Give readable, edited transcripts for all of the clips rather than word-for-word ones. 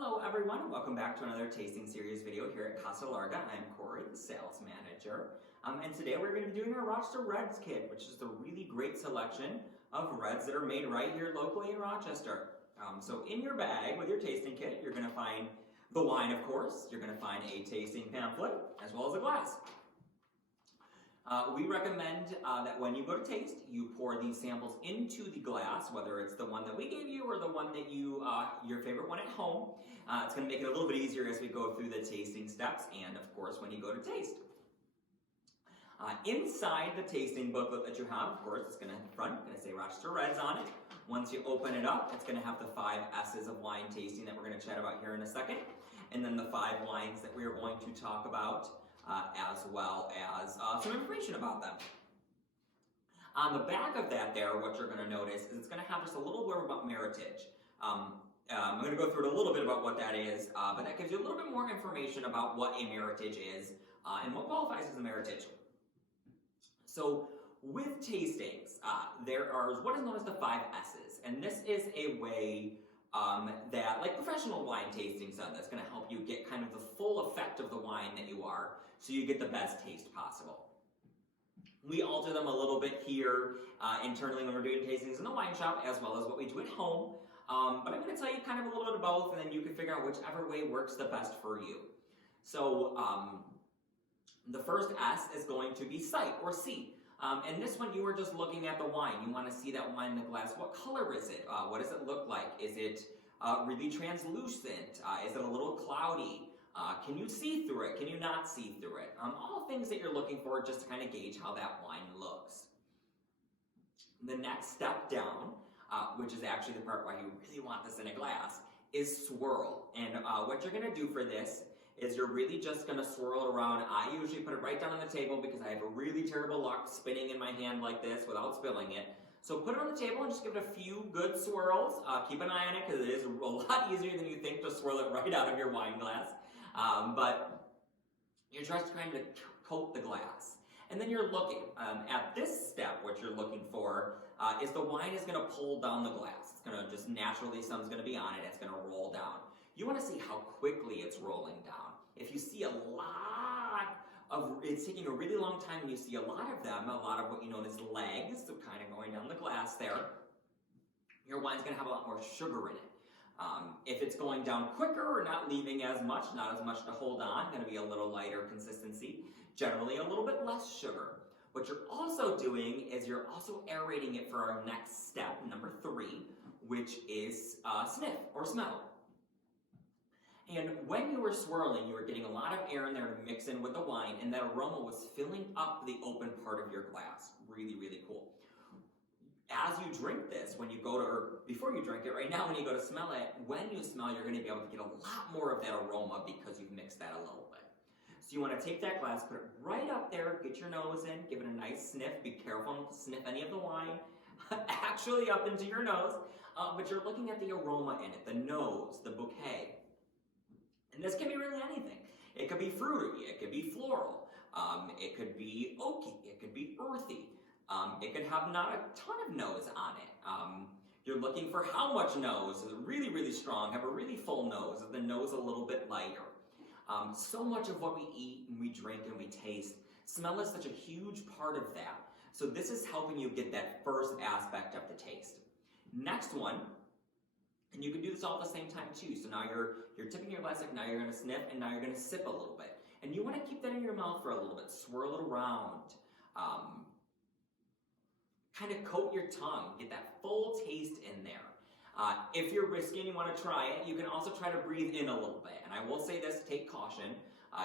Hello everyone, welcome back to another tasting series video here at Casa Larga. I'm Corey, the sales manager, and today we're going to be doing our Rochester Reds kit, which is a really great selection of reds that are made right here locally in Rochester. So in your bag with your tasting kit, you're going to find the wine, of course. You're going to find a tasting pamphlet as well as a glass. We recommend that when you go to taste, you pour these samples into the glass, whether it's the one that we gave you or the one that you, your favorite one at home. It's going to make it a little bit easier as we go through the tasting steps and, of course, when you go to taste. Inside the tasting booklet that you have, of course, it's going to have the front, going to say Rochester Reds on it. Once you open it up, it's going to have the 5 S's of wine tasting that we're going to chat about here in a second, and then the 5 wines that we are going to talk about. As well as some information about them. On the back of that there, what you're going to notice is it's going to have just a little blurb about Meritage. I'm going to go through it a little bit about what that is, but that gives you a little bit more information about what a Meritage is and what qualifies as a Meritage. So with tastings, there are what is known as the 5 S's, and this is a way that, like professional wine tastings are, that's going to help you get kind of the full effect of the wine that you are, so you get the best taste possible. We alter them a little bit here internally when we're doing tastings in the wine shop, as well as what we do at home. But I'm going to tell you kind of a little bit of both, and then you can figure out whichever way works the best for you. So the first S is going to be sight, or see. And this one, you are just looking at the wine. You want to see that wine in the glass. What color is it? What does it look like? Is it really translucent? Is it a little cloudy? Can you see through it? Can you not see through it? All things that you're looking for just to kind of gauge how that wine looks. The next step down, which is actually the part why you really want this in a glass, is swirl. And what you're going to do for this is you're really just going to swirl it around. I usually put it right down on the table because I have a really terrible luck spinning in my hand like this without spilling it. So put it on the table and just give it a few good swirls. Keep an eye on it because it is a lot easier than you think to swirl it right out of your wine glass. But you're just trying to coat the glass. And then you're looking. At this step, what you're looking for is the wine is going to pull down the glass. It's going to just naturally, some's going to be on it. It's going to roll down. You want to see how quickly it's rolling down. If you see a lot of, it's taking a really long time and you see a lot of them, a lot of what you know as legs, so kind of going down the glass there, your wine's going to have a lot more sugar in it. If it's going down quicker or not leaving as much, not as much to hold on, going to be a little lighter consistency, generally a little bit less sugar. What you're also doing is you're also aerating it for our next step, number 3, which is sniff or smell. And when you were swirling, you were getting a lot of air in there to mix in with the wine, and that aroma was filling up the open part of your glass. Really, really cool. As you drink this, when you go to, or before you drink it, right now when you go to smell it, when you smell, you're going to be able to get a lot more of that aroma because you've mixed that a little bit. So you want to take that glass, put it right up there, get your nose in, give it a nice sniff. Be careful not to sniff any of the wine actually up into your nose, but you're looking at the aroma in it, the nose, the bouquet. And this can be really anything. It could be fruity, it could be floral, it could be oaky, it could be earthy, it could have not a ton of nose on it. You're looking for how much nose, is it really, really strong, have a really full nose, is the nose a little bit lighter. So much of what we eat and we drink and we taste, smell is such a huge part of that. So this is helping you get that first aspect of the taste. Next one, and you can do this all at the same time too. So now you're tipping your glass, like now you're going to sniff, and now you're going to sip a little bit. And you want to keep that in your mouth for a little bit. Swirl it around. Kind of coat your tongue. Get that full taste in there. If you're risky and you want to try it, you can also try to breathe in a little bit. And I will say this, take caution.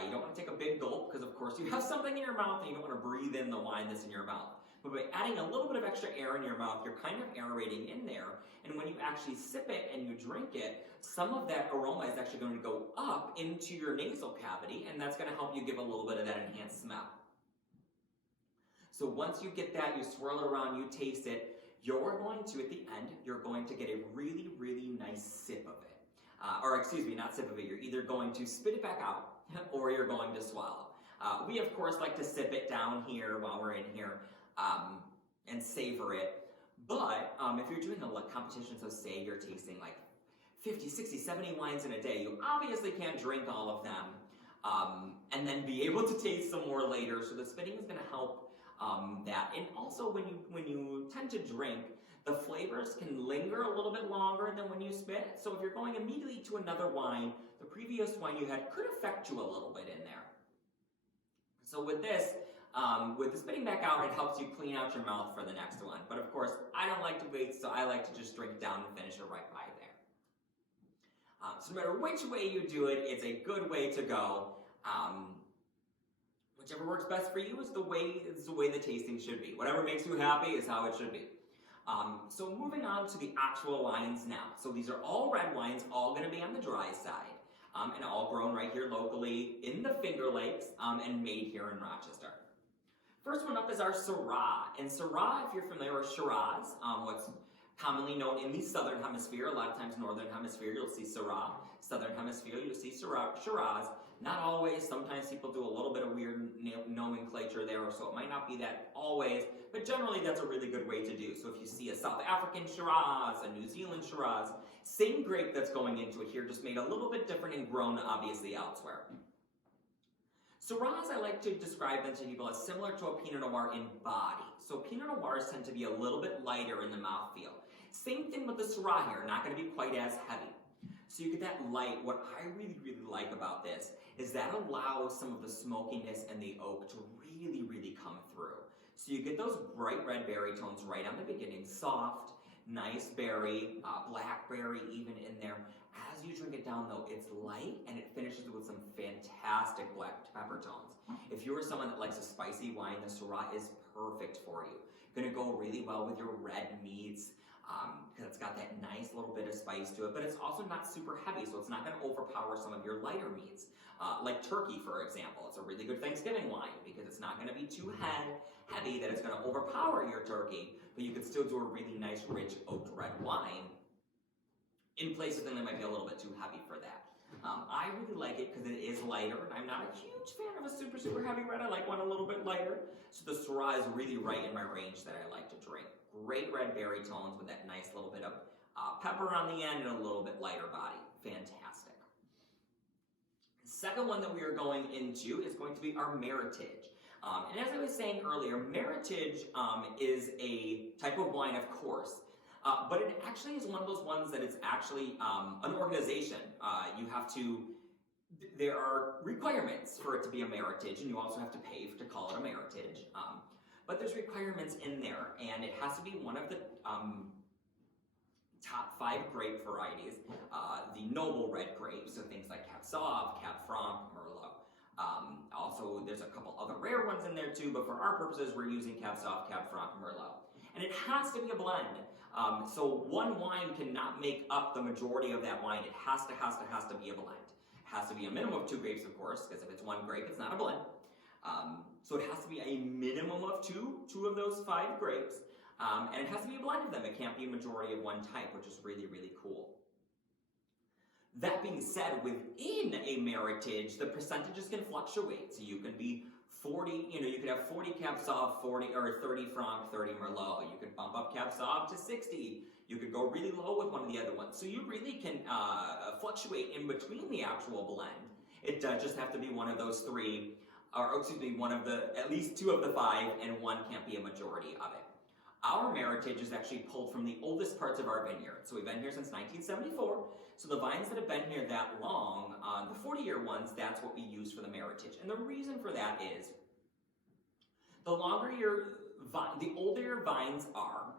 You don't want to take a big gulp because, of course, you have something in your mouth and you don't want to breathe in the wine that's in your mouth. But by adding a little bit of extra air in your mouth, you're kind of aerating in there. And when you actually sip it and you drink it, some of that aroma is actually going to go up into your nasal cavity, and that's going to help you give a little bit of that enhanced smell. So once you get that, you swirl it around, you taste it, you're going to, at the end, you're going to get a really, really nice sip of it. Or excuse me, not sip of it, you're either going to spit it back out or you're going to swallow. We, of course, like to sip it down here while we're in here. And savor it. But if you're doing a competition, so say you're tasting like 50, 60, 70 wines in a day. You obviously can't drink all of them and then be able to taste some more later. So the spitting is going to help that. And also when you tend to drink, the flavors can linger a little bit longer than when you spit. So if you're going immediately to another wine, the previous wine you had could affect you a little bit in there. So with this, with the spitting back out, it helps you clean out your mouth for the next one. But of course, I don't like to wait, so I like to just drink down and finish it right by there. So no matter which way you do it, it's a good way to go. Whichever works best for you is the way the tasting should be. Whatever makes you happy is how it should be. So moving on to the actual wines now. So these are all red wines, all going to be on the dry side, and all grown right here locally in the Finger Lakes and made here in Rochester. First one up is our Syrah. And Syrah, if you're familiar with Shiraz, what's commonly known in the Southern Hemisphere, a lot of times Northern Hemisphere, you'll see Syrah. Southern Hemisphere, you'll see Shiraz. Not always, sometimes people do a little bit of weird nomenclature there, so it might not be that always, but generally that's a really good way to do. So if you see a South African Shiraz, a New Zealand Shiraz, same grape that's going into it here, just made a little bit different and grown obviously elsewhere. Syrahs, I like to describe them to people as similar to a Pinot Noir in body. So Pinot Noirs tend to be a little bit lighter in the mouthfeel. Same thing with the Syrah here, not going to be quite as heavy. So you get that light. What I really, really like about this is that allows some of the smokiness and the oak to really, really come through. So you get those bright red berry tones right on the beginning, soft, nice berry, blackberry even in there. As you drink it down though, it's light and it finishes with some fantastic black pepper tones. If you are someone that likes a spicy wine, the Syrah is perfect for you. Gonna go really well with your red meats, because it's got that nice little bit of spice to it, but it's also not super heavy, so it's not going to overpower some of your lighter meats. Like turkey, for example. It's a really good Thanksgiving wine because it's not going to be too heavy that it's going to overpower your turkey, but you could still do a really nice, rich oaked red wine in places that might be a little bit too heavy for that. I really like it because it is lighter. I'm not a huge fan of a super, super heavy red. I like one a little bit lighter. So the Syrah is really right in my range that I like to drink. Great red berry tones with that nice little bit of pepper on the end and a little bit lighter body. Fantastic. The second one that we are going into is going to be our Meritage. And as I was saying earlier, Meritage is a type of wine, of course, but it actually is one of those ones that is actually an organization. There are requirements for it to be a Meritage, and you also have to pay to call it a Meritage. But there's requirements in there, and it has to be one of the top 5 grape varieties. The noble red grapes, so things like Cab Sauv, Cab Franc, Merlot. Also, there's a couple other rare ones in there too, but for our purposes, we're using Cab Sauv, Cab Franc, Merlot. And it has to be a blend. So one wine cannot make up the majority of that wine. It has to be a blend. It has to be a minimum of 2 grapes, of course, because if it's 1 grape, it's not a blend. So it has to be a minimum of two of those 5 grapes, and it has to be a blend of them. It can't be a majority of one type, which is really, really cool. That being said, within a Meritage, the percentages can fluctuate. So you can be 40, you could have 40 Cab Sauv, 40 or 30 Franc, 30 Merlot. You could bump up Cab Sauv to 60. You could go really low with one of the other ones. So you really can fluctuate in between the actual blend. It does just have to be one of those 3. Or excuse me, at least 2 of the 5, and 1 can't be a majority of it. Our Meritage is actually pulled from the oldest parts of our vineyard. So we've been here since 1974. So the vines that have been here that long, the 40-year ones, that's what we use for the Meritage. And the reason for that is, the older your vines are,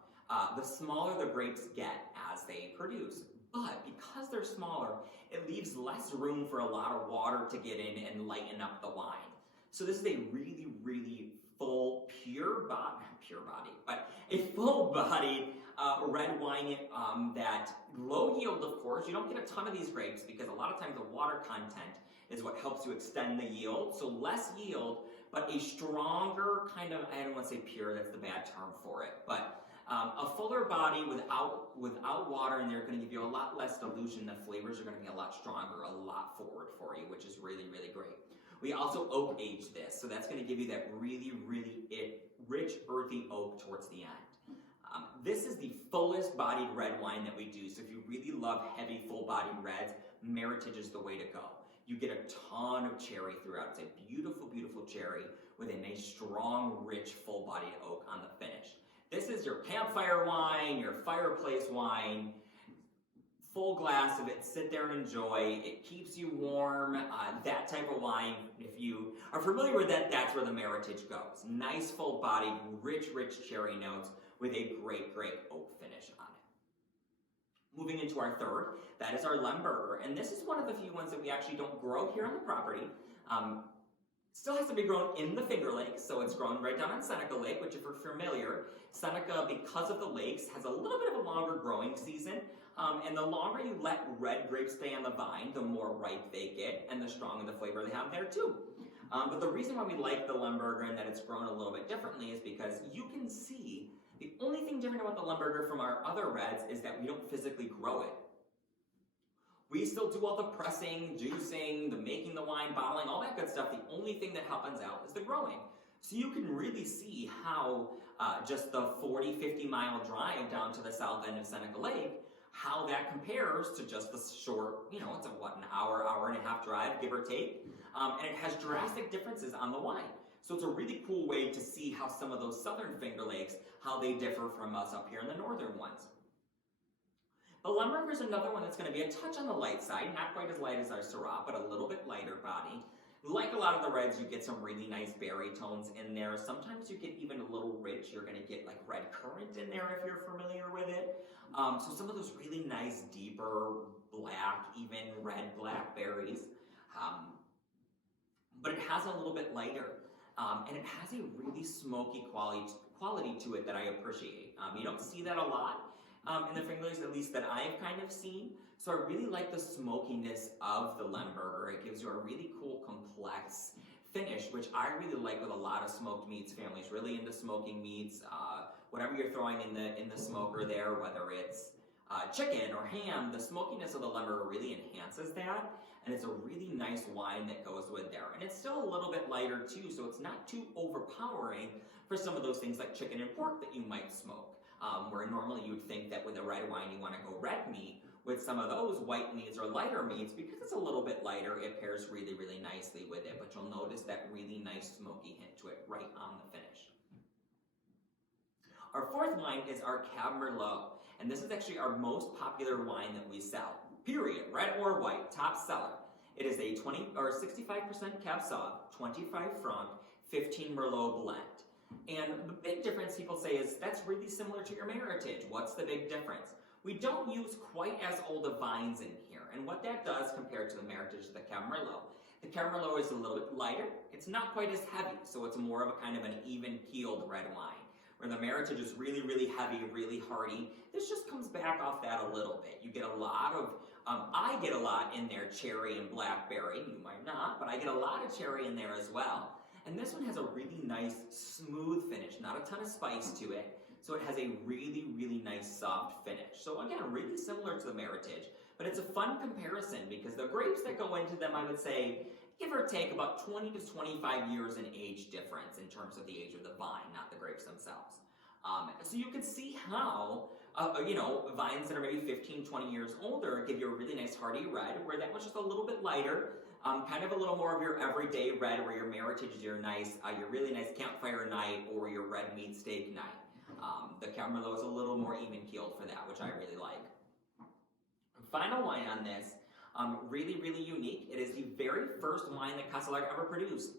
the smaller the grapes get as they produce. But because they're smaller, it leaves less room for a lot of water to get in and lighten up the wine. So this is a really, really full, a full-bodied red wine that low yield, of course. You don't get a ton of these grapes because a lot of times the water content is what helps you extend the yield. So less yield, but a stronger kind of, I don't want to say pure, that's the bad term for it, but a fuller body without water in there going to give you a lot less dilution. The flavors are going to be a lot stronger, a lot forward for you, which is really, really great. We also oak age this, so that's going to give you that really, really rich, earthy oak towards the end. This is the fullest bodied red wine that we do, so if you really love heavy, full-bodied reds, Meritage is the way to go. You get a ton of cherry throughout. It's a beautiful, beautiful cherry with a nice, strong, rich, full-bodied oak on the finish. This is your campfire wine, your fireplace wine, full glass of it, sit there and enjoy. It keeps you warm, that type of wine. If you are familiar with that, that's where the Meritage goes. Nice, full-bodied, rich, rich cherry notes with a great, great oak finish on it. Moving into our third, that is our Lemberger, and this is one of the few ones that we actually don't grow here on the property. Still has to be grown in the Finger Lakes, so it's grown right down on Seneca Lake, which if you're familiar, Seneca, because of the lakes, has a little bit of a longer growing season, and the longer you let red grapes stay on the vine, the more ripe they get, and the stronger the flavor they have there too. But the reason why we like the Lemberger and that it's grown a little bit differently is because you can see the only thing different about the Lemberger from our other reds is that we don't physically grow it. We still do all the pressing, juicing, the making the wine, bottling, all that good stuff. The only thing that happens out is the growing. So you can really see how just the 40, 50 mile drive down to the south end of Seneca Lake, how that compares to just the short, it's an hour, hour and a half drive, give or take. And it has drastic differences on the wine. So it's a really cool way to see how some of those southern Finger Lakes, how they differ from us up here in the northern ones. The Lemberger is another one that's going to be a touch on the light side, not quite as light as our Syrah, but a little bit lighter body. Like a lot of the reds, you get some really nice berry tones in there. Sometimes you get even a little rich. You're going to get like red currant in there if you're familiar with it. So some of those really nice, deeper, black, even red blackberries. But it has a little bit lighter. And it has a really smoky quality to it that I appreciate. You don't see that a lot in the Finger Lakes, at least that I've kind of seen. So I really like the smokiness of the Lemberger. It gives you a really cool, complex finish, which I really like with a lot of smoked meats. Families really into smoking meats. Whatever you're throwing in the smoker there, whether it's chicken or ham, the smokiness of the Lemberger really enhances that. And it's a really nice wine that goes with there. And it's still a little bit lighter too, so it's not too overpowering for some of those things like chicken and pork that you might smoke. Where normally you'd think that with a red wine you want to go red meat. With some of those white meats or lighter meats, because it's a little bit lighter, it pairs really, really nicely with it. But you'll notice that really nice smoky hint to it right on the finish. Our fourth wine is our Cab Merlot. And this is actually our most popular wine that we sell. Period. Red or white. Top seller. It is a 65% Cab Sauv, 25 Franc, 15 Merlot blend. And the big difference people say is that's really similar to your Meritage. What's the big difference? We don't use quite as old of vines in here. And what that does compared to the Meritage, the Cab Merlot. The Cab Merlot is a little bit lighter. It's not quite as heavy, so it's more of a kind of an even-keeled red wine. Where the Meritage is really, really heavy, really hearty. This just comes back off that a little bit. You get a lot of, I get a lot in there, cherry and blackberry. You might not, but I get a lot of cherry in there as well. And this one has a really nice, smooth finish, not a ton of spice to it. So it has a really, really nice, soft finish. So again, really similar to the Meritage, but it's a fun comparison because the grapes that go into them, I would say, give or take about 20 to 25 years in age difference in terms of the age of the vine, not the grapes themselves. So you can see how, vines that are maybe 15, 20 years older give you a really nice hearty red, where that was just a little bit lighter, kind of a little more of your everyday red, where your Meritage is your really nice campfire night or your red meat steak night. The Cab Merlot is a little more even-keeled for that, which I really like. Final wine on this, really, really unique. It is the very first wine that Castellar ever produced.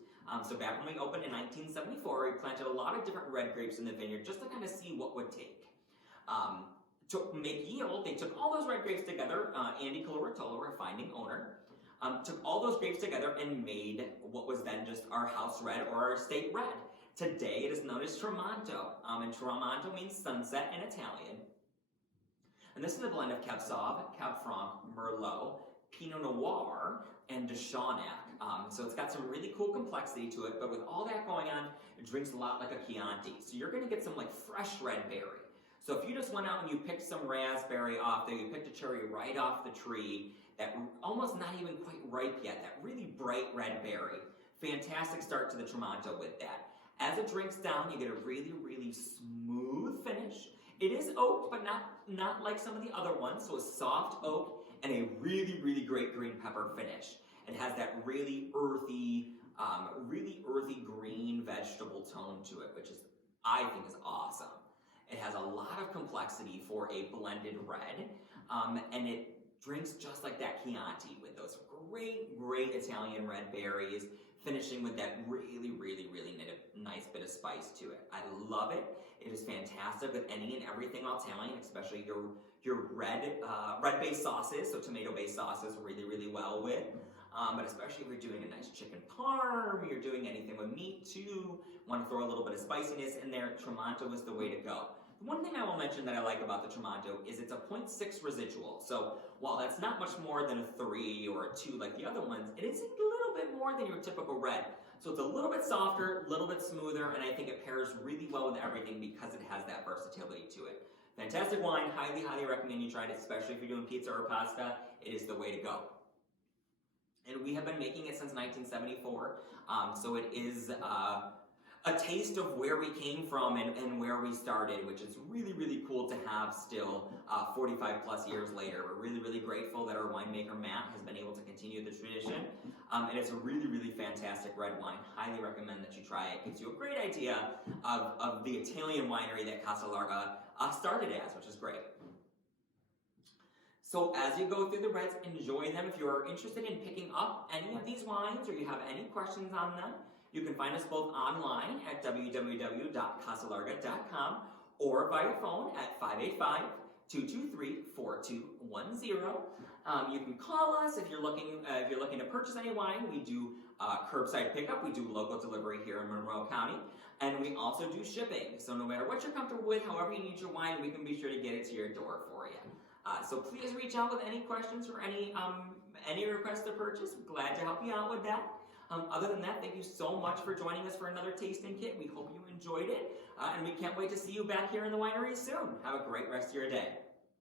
So back when we opened in 1974, we planted a lot of different red grapes in the vineyard just to kind of see what would take. To make yield, they took all those red grapes together. Andy Coloratolo, our founding owner, took all those grapes together and made what was then just our house red or our estate red. Today it is known as Tremonto, and Tremonto means sunset in Italian. And this is a blend of Cab Sauv, Cab Franc, Merlot, Pinot Noir, and de Chaunac. So it's got some really cool complexity to it, but with all that going on, it drinks a lot like a Chianti. So you're going to get some like fresh red berry. So if you just went out and you picked some raspberry off there, you picked a cherry right off the tree, that almost not even quite ripe yet, that really bright red berry. Fantastic start to the Tremonto with that. As it drinks down, you get a really, really smooth finish. It is oak, but not like some of the other ones. So a soft oak and a really, really great green pepper finish. It has that really earthy green vegetable tone to it, which I think is awesome. It has a lot of complexity for a blended red, and it drinks just like that Chianti with those great Italian red berries, finishing with that really nice bit of spice to it. I love it. It is fantastic with any and everything Italian, especially your red-based sauces, so tomato-based sauces really well with. But especially if you're doing a nice chicken parm, you're doing anything with meat too, want to throw a little bit of spiciness in there, Tremonto is the way to go. The one thing I will mention that I like about the Tremonto is it's a 0.6 residual. So while that's not much more than a 3 or a 2 like the other ones, it is a little bit more than your typical red. So it's a little bit softer, a little bit smoother, and I think it pairs really well with everything because it has that versatility to it. Fantastic wine, highly recommend you try it, especially if you're doing pizza or pasta. It is the way to go. And we have been making it since 1974, so it is a taste of where we came from and where we started, which is really cool to have still 45 plus years later. We're really grateful that our winemaker Matt has been able to continue the tradition, and it's a really fantastic red wine. Highly recommend that you try it. It gives you a great idea of the Italian winery that Casa Larga started as, which is great. So as you go through the reds, enjoy them. If you're interested in picking up any of these wines or you have any questions on them, you can find us both online at www.casalarga.com or via phone at 585-223-4210. You can call us if you're looking to purchase any wine. We do curbside pickup. We do local delivery here in Monroe County, and we also do shipping. So no matter what you're comfortable with, however you need your wine, we can be sure to get it to your door for you. So please reach out with any questions or any requests to purchase. We're glad to help you out with that. Other than that, thank you so much for joining us for another tasting kit. We hope you enjoyed it, and we can't wait to see you back here in the winery soon. Have a great rest of your day.